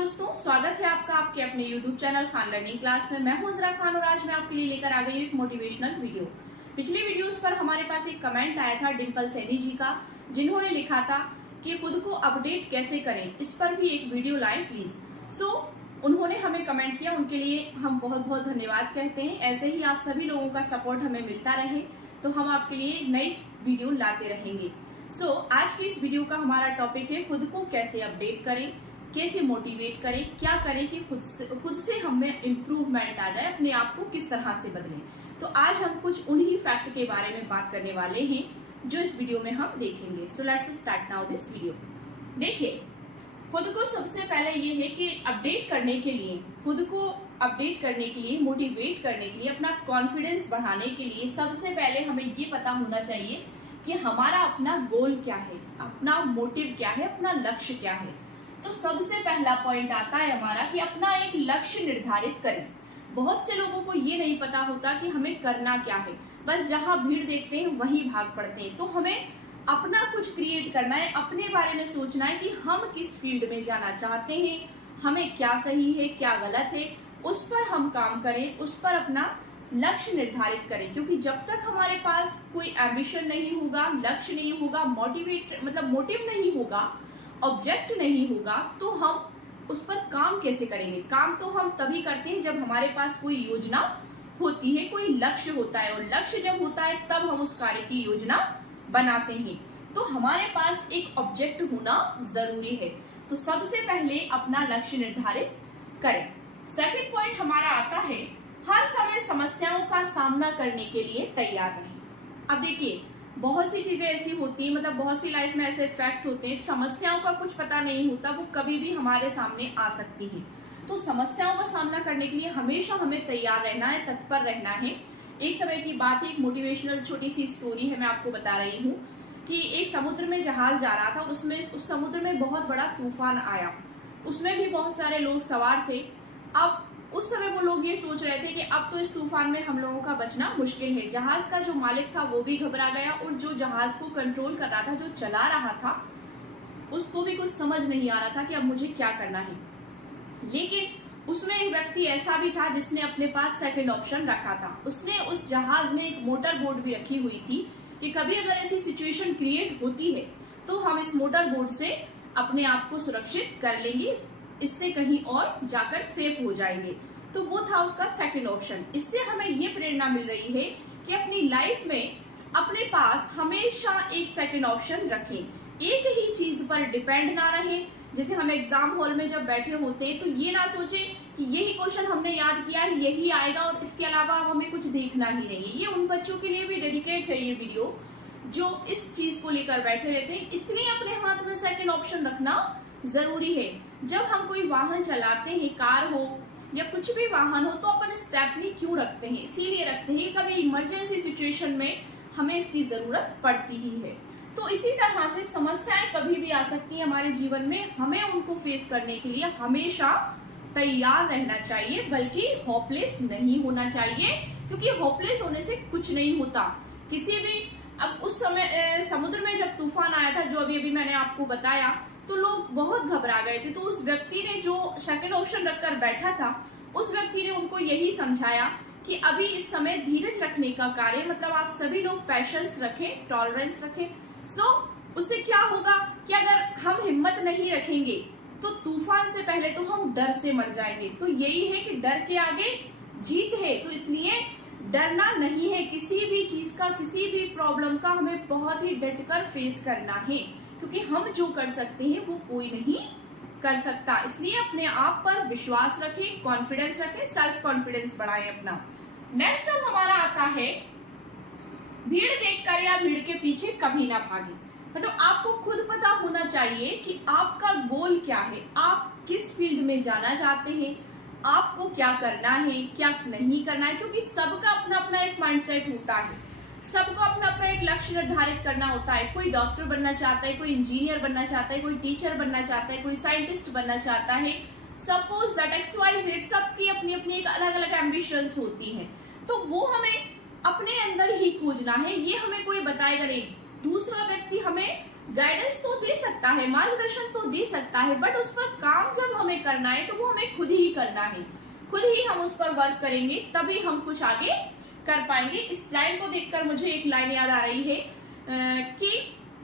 दोस्तों, स्वागत है आपका आपके अपने YouTube channel Khan learning class में। मैं हूं इज़रा खान और आज मैं आपके लिए लेकर आ गई हूं एक मोटिवेशनल वीडियो। पिछली वीडियोस पर हमारे पास एक कमेंट आया था डिम्पल सैनी जी का, जिन्होंने लिखा था कि खुद को अपडेट कैसे करें, इस पर भी एक वीडियो लाएं प्लीज। उन्होंने हमें कमेंट किया, उनके लिए हम बहुत बहुत धन्यवाद कहते हैं। ऐसे ही आप सभी लोगों का सपोर्ट हमें मिलता रहे तो हम आपके लिए नई वीडियो लाते रहेंगे। आज की इस वीडियो का हमारा टॉपिक है खुद को कैसे अपडेट करें, कैसे मोटिवेट करें, क्या करें कि खुद से हमें इम्प्रूवमेंट आ जाए, अपने आप को किस तरह से बदलें। तो आज हम कुछ उन्हीं फैक्ट के बारे में बात करने वाले हैं जो इस वीडियो में हम देखेंगे। So let's start now this video. देखिए, खुद को सबसे पहले ये है कि अपडेट करने के लिए, खुद को अपडेट करने के लिए, मोटिवेट करने के लिए, अपना कॉन्फिडेंस बढ़ाने के लिए सबसे पहले हमें ये पता होना चाहिए कि हमारा अपना गोल क्या है, अपना मोटिव क्या है, अपना लक्ष्य क्या है। तो सबसे पहला पॉइंट आता है हमारा कि अपना एक लक्ष्य निर्धारित करें। बहुत से लोगों को ये नहीं पता होता कि हमें करना क्या है, बस जहां भीड़ देखते हैं वहीं भाग पड़ते हैं। तो हमें अपना कुछ क्रिएट करना है, अपने बारे में सोचना है कि हम किस फील्ड में जाना चाहते हैं, हमें क्या सही है क्या गलत है, उस पर हम काम करें, उस पर अपना लक्ष्य निर्धारित करें। क्योंकि जब तक हमारे पास कोई एम्बिशन नहीं होगा, लक्ष्य नहीं होगा, मोटिव नहीं होगा, ऑब्जेक्ट नहीं होगा, तो हम उस पर काम कैसे करेंगे। काम तो हम तभी करते हैं जब हमारे पास कोई योजना होती है, कोई लक्ष्य होता है, और लक्ष्य जब होता है तब हम उस कार्य की योजना बनाते हैं। तो हमारे पास एक ऑब्जेक्ट होना जरूरी है। तो सबसे पहले अपना लक्ष्य निर्धारित करें। सेकंड पॉइंट हमारा आता है हर समय समस्याओं का सामना करने के लिए तैयार रहें। अब देखिए, बहुत सी चीजें ऐसी होती हैं, बहुत सी लाइफ में ऐसे फैक्ट होते हैं, समस्याओं का कुछ पता नहीं होता, वो कभी भी हमारे सामने आ सकती हैं। तो समस्याओं का सामना करने के लिए हमेशा हमें तैयार रहना है, तत्पर रहना है। एक समय की बात है, एक मोटिवेशनल छोटी सी स्टोरी है, मैं आपको बता रही हूँ कि एक समुद्र में जहाज जा रहा था और उस समुद्र में बहुत बड़ा तूफान आया। उसमें भी बहुत सारे लोग सवार थे। अब उस समय वो लोग ये सोच रहे थे कि अब तो इस तूफान में हम लोगों का बचना मुश्किल है। जहाज का जो मालिक था वो भी घबरा गया और जो जहाज को कंट्रोल कर रहा था, जो चला रहा था, उसको भी कुछ समझ नहीं आ रहा था कि अब मुझे क्या करना है। लेकिन उसमें एक व्यक्ति ऐसा भी था जिसने अपने पास सेकंड ऑप्शन रखा था। उसने उस जहाज में एक मोटर बोट भी रखी हुई थी कि कभी अगर ऐसी सिचुएशन क्रिएट होती है तो हम इस मोटर बोट से अपने आप को सुरक्षित कर लेंगे, इससे कहीं और जाकर सेफ हो जाएंगे। तो वो था उसका सेकंड ऑप्शन। इससे हमें ये प्रेरणा मिल रही है कि अपनी लाइफ में अपने पास हमेशा एक सेकंड ऑप्शन रखें, एक ही चीज पर डिपेंड ना रहे। जैसे हम एग्जाम हॉल में जब बैठे होते हैं तो ये ना सोचें कि यही क्वेश्चन हमने याद किया है, यही आएगा और इसके अलावा अब हमें कुछ देखना ही नहीं है। ये उन बच्चों के लिए भी डेडिकेट है ये वीडियो जो इस चीज को लेकर बैठे रहते हैं। इसलिए अपने हाथ में सेकंड ऑप्शन रखना जरूरी है। जब हम कोई वाहन चलाते हैं, कार हो या कुछ भी वाहन हो, तो अपन स्टेपनी क्यों रखते हैं? इसीलिए रखते हैं, कभी इमरजेंसी सिचुएशन में हमें इसकी जरूरत पड़ती ही है। तो इसी तरह से समस्याएं कभी भी आ सकती हैं हमारे जीवन में, हमें उनको फेस करने के लिए हमेशा तैयार रहना चाहिए, बल्कि होपलेस नहीं होना चाहिए। क्योंकि होपलेस होने से कुछ नहीं होता। किसी भी अब उस समय समुद्र में जब तूफान आया था, जो अभी मैंने आपको बताया, तो लोग बहुत घबरा गए थे। तो उस व्यक्ति ने जो सेकंड ऑप्शन रखकर बैठा था, उस व्यक्ति ने उनको यही समझाया कि अभी इस समय धीरज रखने का कार्य, आप सभी लोग पैशंस रखें, टॉलरेंस रखें। उससे क्या होगा कि अगर हम हिम्मत नहीं रखेंगे तो तूफान से पहले तो हम डर से मर जाएंगे। तो यही है कि डर के आगे जीत है। तो इसलिए डरना नहीं है, किसी भी चीज का, किसी भी प्रॉब्लम का हमें बहुत ही डटकर फेस करना है। क्योंकि हम जो कर सकते हैं वो कोई नहीं कर सकता। इसलिए अपने आप पर विश्वास रखें, कॉन्फिडेंस रखें, सेल्फ कॉन्फिडेंस बढ़ाएं अपना। नेक्स्ट अब हमारा आता है भीड़ देखकर या भीड़ के पीछे कभी ना भागे। आपको खुद पता होना चाहिए कि आपका गोल क्या है, आप किस फील्ड में जाना चाहते हैं, आपको क्या करना है, क्या नहीं करना है। क्योंकि सबका अपना अपना एक माइंडसेट होता है, सबको अपना अपना एक लक्ष्य निर्धारित करना होता है। कोई डॉक्टर बनना चाहता है, कोई इंजीनियर बनना चाहता है, कोई टीचर बनना चाहता है, कोई साइंटिस्ट बनना चाहता है। सपोज दैट XYZ, सबकी अपनी अपनी एक अलग अलग एम्बिशंस होती हैं। तो वो हमें अपने अंदर ही खोजना है, ये हमें कोई बताएगा नहीं। दूसरा व्यक्ति हमें गाइडेंस तो दे सकता है, मार्गदर्शन तो दे सकता है, बट उस पर काम जब हमें हमें करना है तो वो हमें खुद ही करना है, खुद ही हम उस पर वर्क करेंगे, तभी हम कुछ आगे कर पाएंगे। इस लाइन को देखकर मुझे एक लाइन याद आ रही है कि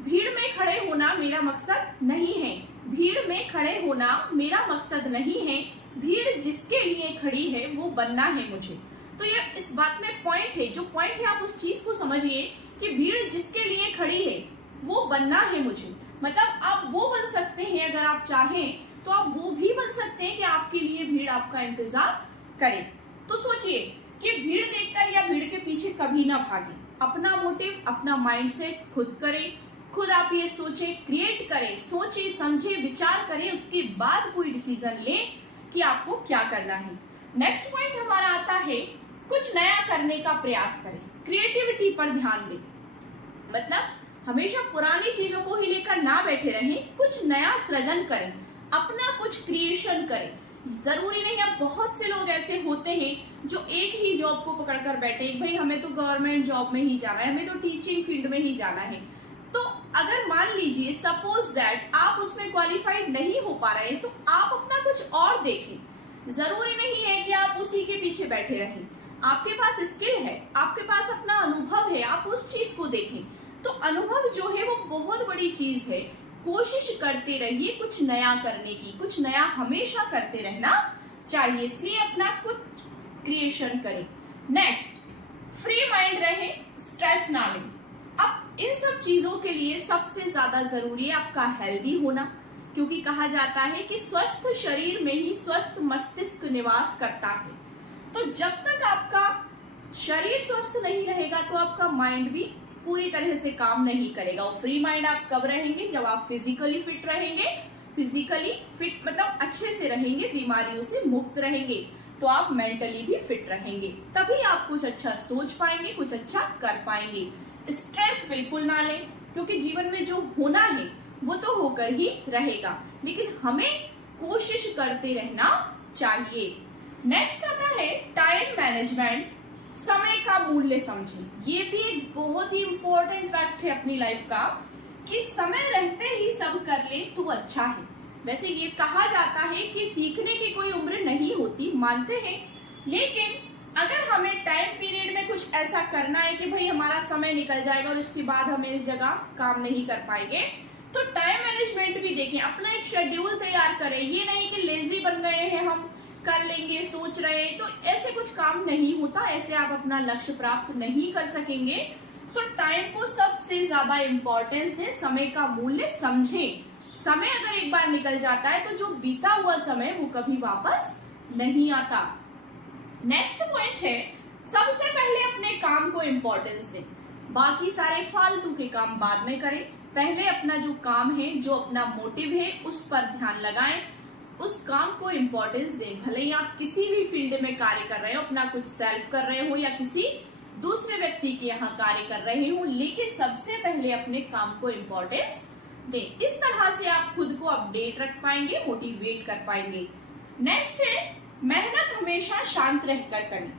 भीड़ में खड़े होना मेरा मकसद नहीं है, भीड़ में खड़े होना मेरा मकसद नहीं है, भीड़ जिसके लिए खड़ी है वो बनना है मुझे। तो ये इस बात में पॉइंट है, जो पॉइंट है आप उस चीज को समझिए कि भीड़ जिसके लिए खड़ी है वो बनना है मुझे। मतलब आप वो बन सकते हैं, अगर आप चाहें तो आप वो भी बन सकते हैं कि आपके लिए भीड़ आपका इंतजार करे। तो सोचिए कि भीड़ देखकर या भीड़ के पीछे कभी ना भागे, अपना मोटिव, अपना माइंडसेट खुद करें, खुद आप ये सोचे, क्रिएट करें, सोचे समझे विचार करें, उसके बाद कोई डिसीजन लें कि आपको क्या करना है। नेक्स्ट पॉइंट हमारा आता है कुछ नया करने का प्रयास करें, क्रिएटिविटी पर ध्यान दें। मतलब हमेशा पुरानी चीजों को ही लेकर ना बैठे रहें, कुछ नया सृजन करें, अपना कुछ क्रिएशन करें। जरूरी नहीं, अब बहुत से लोग ऐसे होते हैं जो एक ही जॉब को पकड़कर बैठे, भाई हमें तो गवर्नमेंट जॉब में ही जाना है, हमें तो टीचिंग फील्ड में ही जाना है। तो अगर मान लीजिए सपोज दैट आप उसमें क्वालिफाइड नहीं हो पा रहे हैं तो आप अपना कुछ और देखें। जरूरी नहीं है कि आप उसी के पीछे बैठे रहें, आपके पास स्किल है, आपके पास अपना अनुभव है, आप उस चीज को देखें। तो अनुभव जो है वो बहुत बड़ी चीज है, कोशिश करते रहिए कुछ नया करने की, कुछ नया हमेशा करते रहना चाहिए, इसलिए अपना कुछ क्रिएशन करें। नेक्स्ट, फ्री माइंड रहे, स्ट्रेस ना लें। अब इन सब चीजों के लिए सबसे ज्यादा जरूरी है आपका हेल्दी होना, क्योंकि कहा जाता है कि स्वस्थ शरीर में ही स्वस्थ मस्तिष्क निवास करता है। तो जब तक आपका शरीर स्वस्थ नहीं रहेगा तो आपका माइंड भी पूरी तरह से काम नहीं करेगा। और फ्री माइंड आप कब रहेंगे? जब आप फिजिकली फिट रहेंगे। फिजिकली फिट मतलब अच्छे से रहेंगे, बीमारियों से मुक्त रहेंगे, तो आप मेंटली भी फिट रहेंगे, तभी आप कुछ अच्छा सोच पाएंगे, कुछ अच्छा कर पाएंगे। स्ट्रेस बिल्कुल ना लें, क्योंकि जीवन में जो होना है वो तो होकर ही रहेगा, लेकिन हमें कोशिश करते रहना चाहिए। नेक्स्ट आता है टाइम मैनेजमेंट, समय का मूल्य समझें। ये भी एक बहुत ही इंपॉर्टेंट फैक्ट है अपनी लाइफ का कि समय रहते ही सब कर ले तो अच्छा है। वैसे ये कहा जाता है कि सीखने की कोई उम्र नहीं होती, मानते हैं, लेकिन अगर हमें टाइम पीरियड में कुछ ऐसा करना है कि भाई हमारा समय निकल जाएगा और इसके बाद हम इस जगह काम नहीं कर पाएंगे, तो टाइम मैनेजमेंट भी देखें, अपना एक शेड्यूल तैयार करें। ये नहीं कि लेजी बन गए हैं, हम कर लेंगे सोच रहे हैं, तो ऐसे कुछ काम नहीं होता, ऐसे आप अपना लक्ष्य प्राप्त नहीं कर सकेंगे। सो टाइम को सबसे ज्यादा इंपॉर्टेंस दें, समय का मूल्य समझें। समय अगर एक बार निकल जाता है तो जो बीता हुआ समय वो कभी वापस नहीं आता। नेक्स्ट पॉइंट है सबसे पहले अपने काम को इंपॉर्टेंस दें, बाकी सारे फालतू के काम बाद में करें। पहले अपना जो काम है, जो अपना मोटिव है, उस पर ध्यान लगाएं, उस काम को इंपॉर्टेंस दें। भले ही आप किसी भी फील्ड में कार्य कर रहे हो, अपना कुछ सेल्फ कर रहे हो या किसी दूसरे व्यक्ति के यहाँ कार्य कर रहे हो, लेकिन सबसे पहले अपने काम को इंपॉर्टेंस दें। इस तरह से आप खुद को अपडेट रख पाएंगे, मोटिवेट कर पाएंगे। नेक्स्ट है मेहनत हमेशा शांत रहकर करें।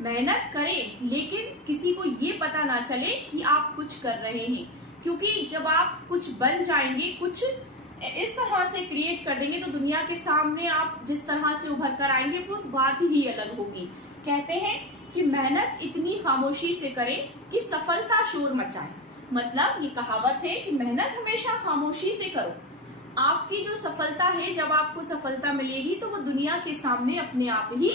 मेहनत करें लेकिन किसी को ये पता ना चले कि आप कुछ कर रहे हैं, क्योंकि जब आप कुछ बन जाएंगे, कुछ इस तरह से क्रिएट कर देंगे, तो दुनिया के सामने आप जिस तरह से उभर कर आएंगे वो बात ही अलग होगी। कहते हैं कि मेहनत इतनी खामोशी से करें कि सफलता शोर मचाए। मतलब ये कहावत है कि मेहनत हमेशा खामोशी से करो, आपकी जो सफलता है, जब आपको सफलता मिलेगी तो वो दुनिया के सामने अपने आप ही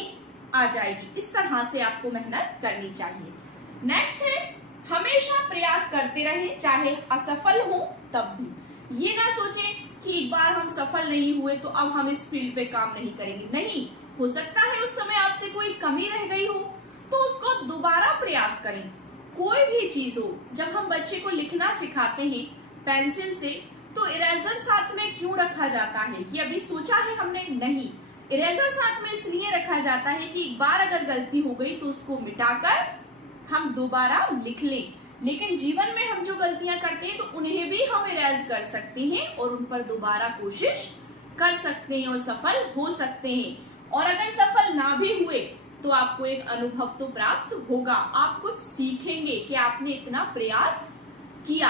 आ जाएगी। इस तरह से आपको मेहनत करनी चाहिए। नेक्स्ट है हमेशा प्रयास करते रहें, चाहे असफल हो तब भी। ये ना सोचें कि एक बार हम सफल नहीं हुए तो अब हम इस फील्ड पे काम नहीं करेंगे। नहीं, हो सकता है उस समय आपसे कोई कमी रह गई हो तो उसको दोबारा प्रयास करें। कोई भी चीज हो, जब हम बच्चे को लिखना सिखाते हैं पेंसिल से, तो इरेजर साथ में क्यों रखा जाता है? ये अभी सोचा है हमने? नहीं, इरेजर साथ में इसलिए रखा जाता है कि एक बार अगर गलती हो गई तो उसको मिटाकर हम दोबारा लिख लें। लेकिन जीवन में हम जो गलतियां करते हैं तो उन्हें भी हम इरेज कर सकते हैं और उन पर दोबारा कोशिश कर सकते हैं और सफल हो सकते हैं। और अगर सफल ना भी हुए तो आपको एक अनुभव तो प्राप्त होगा, आप कुछ सीखेंगे कि आपने इतना प्रयास किया।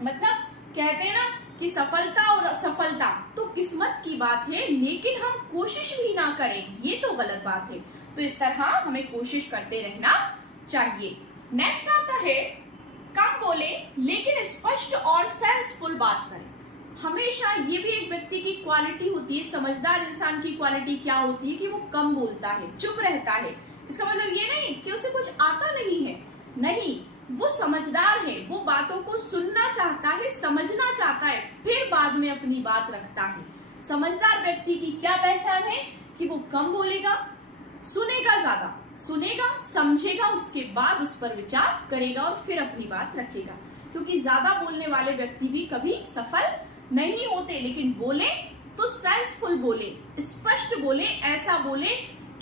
मतलब कहते हैं ना कि सफलता और असफलता तो किस्मत की बात है, लेकिन हम कोशिश भी ना करें ये तो गलत बात है। तो इस तरह हमें कोशिश करते रहना चाहिए। नेक्स्ट आता है, कम बोले लेकिन स्पष्ट और सेंसफुल बात करें। हमेशा ये भी एक व्यक्ति की क्वालिटी होती है, समझदार इंसान की क्वालिटी क्या होती है कि वो कम बोलता है, चुप रहता है। इसका मतलब ये नहीं कि उसे कुछ आता नहीं है, नहीं, वो समझदार है, वो बातों को सुनना चाहता है, समझना चाहता है, फिर बाद में अपनी बात रखता है। समझदार व्यक्ति की क्या पहचान है कि वो कम बोलेगा, सुनेगा ज्यादा, सुनेगा, समझेगा, उसके बाद उस पर विचार करेगा और फिर अपनी बात रखेगा। क्योंकि ज्यादा बोलने वाले व्यक्ति भी कभी सफल नहीं होते, लेकिन बोले तो सेंसफुल बोले, स्पष्ट बोले, ऐसा बोले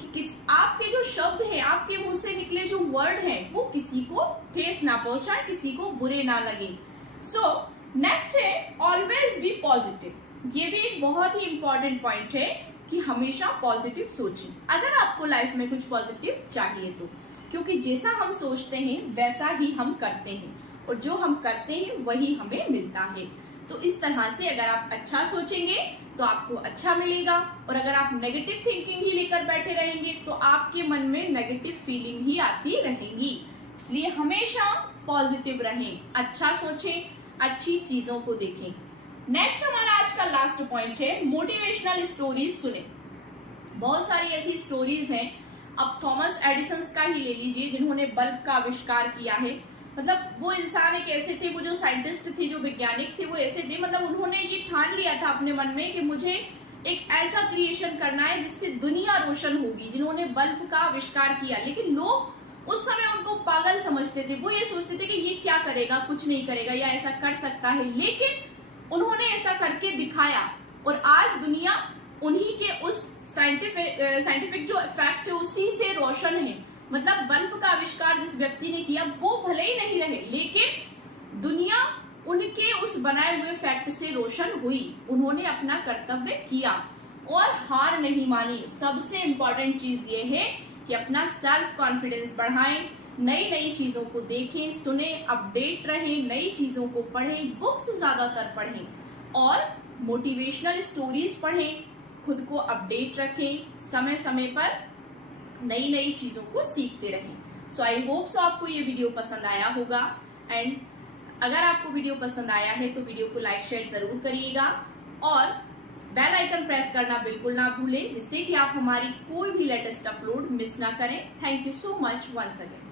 कि आपके जो शब्द है, आपके मुंह से निकले जो वर्ड हैं, वो किसी को ठेस ना पहुंचाए, किसी को बुरे ना लगे। सो नेक्स्ट है, ऑलवेज बी पॉजिटिव। ये भी एक बहुत ही इंपॉर्टेंट पॉइंट है कि हमेशा पॉजिटिव सोचें, अगर आपको लाइफ में कुछ पॉजिटिव चाहिए तो। क्योंकि जैसा हम सोचते हैं वैसा ही हम करते हैं, और जो हम करते हैं वही हमें मिलता है। तो इस तरह से अगर आप अच्छा सोचेंगे तो आपको अच्छा मिलेगा, और अगर आप नेगेटिव थिंकिंग ही लेकर बैठे रहेंगे तो आपके मन में नेगेटिव फीलिंग ही आती रहेंगी। इसलिए हमेशा पॉजिटिव रहें, अच्छा सोचें, अच्छी चीजों को देखें। नेक्स्ट हमारा आज का लास्ट पॉइंट है, मोटिवेशनल स्टोरीज सुने। बहुत सारी ऐसी स्टोरीज हैं, अब थॉमस एडिसन का ही ले लीजिए, जिन्होंने बल्ब का आविष्कार किया है। मतलब वो इंसान एक ऐसे थे, वो जो साइंटिस्ट थे, जो वैज्ञानिक थे, वो ऐसे थे, मतलब उन्होंने ये ठान लिया था अपने मन में कि मुझे एक ऐसा क्रिएशन करना है जिससे दुनिया रोशन होगी। जिन्होंने बल्ब का आविष्कार किया, लेकिन लोग उस समय उनको पागल समझते थे। वो ये सोचते थे कि ये क्या करेगा, कुछ नहीं करेगा, या ऐसा कर सकता है, लेकिन उन्होंने ऐसा करके दिखाया, और आज दुनिया उन्हीं के उस साइंटिफिक जो फैक्ट है उसी से रोशन है। मतलब बल्ब का आविष्कार जिस व्यक्ति ने किया वो भले ही नहीं रहे, लेकिन दुनिया उनके उस बनाए हुए फैक्ट से रोशन हुई। उन्होंने अपना कर्तव्य किया और हार नहीं मानी। सबसे इंपॉर्टेंट चीज ये है कि अपना सेल्फ कॉन्फिडेंस बढ़ाएं, नई नई चीजों को देखें, सुने, अपडेट रहें, नई चीजों को पढ़ें, बुक्स ज्यादातर पढ़ें और मोटिवेशनल स्टोरीज पढ़ें, खुद को अपडेट रखें, समय समय पर नई नई चीजों को सीखते रहें। सो आई होप सो आपको ये वीडियो पसंद आया होगा, एंड अगर आपको वीडियो पसंद आया है तो वीडियो को लाइक शेयर जरूर करिएगा, और बेल आइकन प्रेस करना बिल्कुल ना भूलें, जिससे कि आप हमारी कोई भी लेटेस्ट अपलोड मिस ना करें। Thank you so much once again.